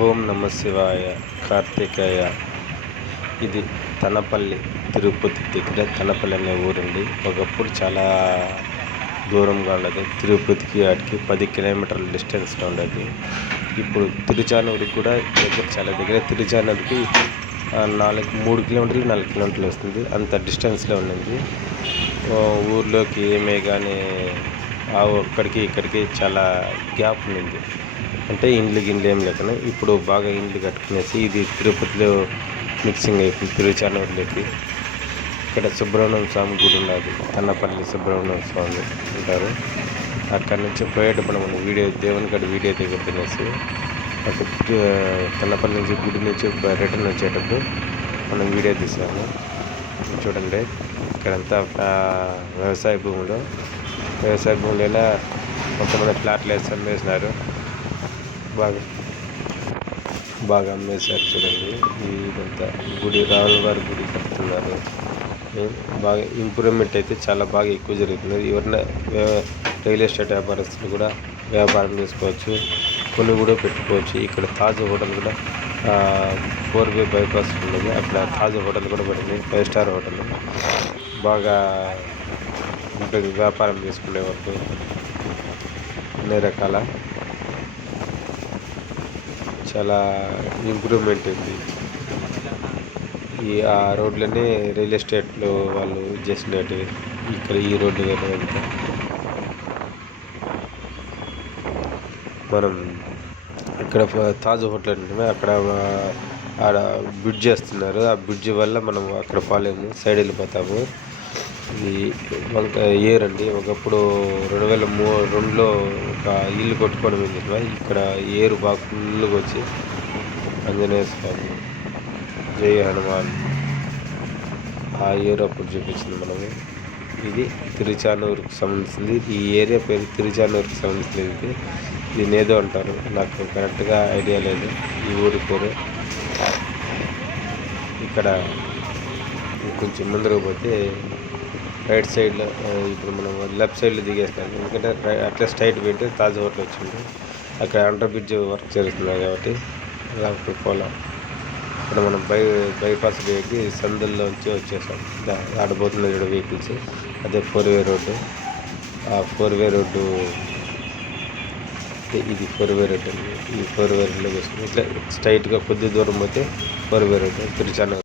ఓం నమ శివాయ. కార్తికేయ. ఇది తనపల్లి, తిరుపతి దగ్గర తనపల్లి అనే ఊరండి. ఒకప్పుడు చాలా దూరంగా ఉండేది. తిరుపతికి వాటికి 10 కిలోమీటర్ల డిస్టెన్స్లో ఉండేది. ఇప్పుడు తిరుచానూరుకి కూడా చాలా దగ్గర. తిరుచానూరుకి 3 కిలోమీటర్లు 4 కిలోమీటర్లు వస్తుంది. అంత డిస్టెన్స్లో ఉన్నది. ఊర్లోకి ఏమే కానీ అక్కడికి ఇక్కడికి చాలా గ్యాప్ ఉంది. అంటే ఇండ్లు ఏం లేకుండా ఇప్పుడు బాగా ఇండ్లు కట్టుకునేసి ఇది తిరుపతిలో మిక్సింగ్ అయిపోయింది. తిరుచానూరులోకి ఇక్కడ సుబ్రహ్మణ్యం స్వామి గుడి ఉన్నది. తన్నపల్లి సుబ్రహ్మణ్యం స్వామి అంటారు. అక్కడి నుంచి పోయేటప్పుడు మనం దేవుని కాడ వీడియో దిగుతునేసి అక్కడ తన్నపల్లి నుంచి గుడి నుంచి రిటర్న్ వచ్చేటప్పుడు మనం వీడియో తీసాము. చూడండి, ఇక్కడంతా వ్యవసాయ భూములు కొంతమంది ఫ్లాట్లు వేసి అమ్మేసినారు. బాగా అమ్మేశారు. చూడండి, ఇదంతా గుడి రాముల వారి గుడి కడుతున్నారు. బాగా ఇంప్రూవ్మెంట్ అయితే చాలా బాగా ఎక్కువ జరుగుతుంది. ఎవరైనా రియల్ ఎస్టేట్ వ్యాపారస్తులు కూడా వ్యాపారం చేసుకోవచ్చు, కొన్ని కూడా పెట్టుకోవచ్చు. ఇక్కడ తాజ్ హోటల్ కూడా 4-వే బైపాస్ ఉండేది. అక్కడ తాజ్ హోటల్ కూడా పడింది. 5 స్టార్ హోటల్ బాగా ఉంటుంది. వ్యాపారం చేసుకునే వరకు అన్ని రకాల చాలా ఇంప్రూవ్మెంట్ ఉంది. ఆ రోడ్లన్నీ రియల్ ఎస్టేట్లో వాళ్ళు చేసినవి. ఇక్కడ ఈ రోడ్డు అంతా మనం ఇక్కడ తాజ్ హోటల్ అంటే అక్కడ ఆడ బ్రిడ్జ్ చేస్తున్నారు. ఆ బ్రిడ్జ్ వల్ల మనం అక్కడ పోలేము, సైడ్ వెళ్ళిపోతాము. ఇది ఏర్ అండి. ఒకప్పుడు 2002లో ఒక ఇల్లు కొట్టుకోవడం ఏంటంటే ఇక్కడ ఏరు బాగా ఫుల్గా వచ్చి ఆంజనేయ స్వామి, జై హనుమాన్, ఆ ఏరు అప్పుడు చూపించింది మనము. ఇది తిరుచానూరుకు సంబంధించింది. ఈ ఏరియా పేరు తిరుచానూరుకు సంబంధించింది. దీన్ని ఏదో అంటారు, నాకు కరెక్ట్గా ఐడియా లేదు ఈ ఊరి పేరు. ఇక్కడ కొంచెం ముందుకు పోతే రైట్ సైడ్లో ఇప్పుడు మనం లెఫ్ట్ సైడ్లో దిగేస్తాం. ఎందుకంటే అట్లా స్ట్రైట్ పెట్టి తాజ్ హోటల్ వచ్చింది. అక్కడ అండర్ బ్రిడ్జ్ వర్క్ జరుగుతున్నాయి కాబట్టి అక్కడ పోలేం. ఇక్కడ మనం బైపాస్ వేకి సందుల్లో వచ్చేసాం. ఆడబోతున్న 7 వెహికల్స్. అదే 4-వే రోడ్డు. ఆ 4-వే రోడ్డు ఇది 4-వే రోడ్డు అండి. ఈ 4-వే రోడ్లో వేసుకుని ఇట్లా స్ట్రైట్గా కొద్ది దూరం పోతే 4-వే రోడ్డు తిరుచానూరు.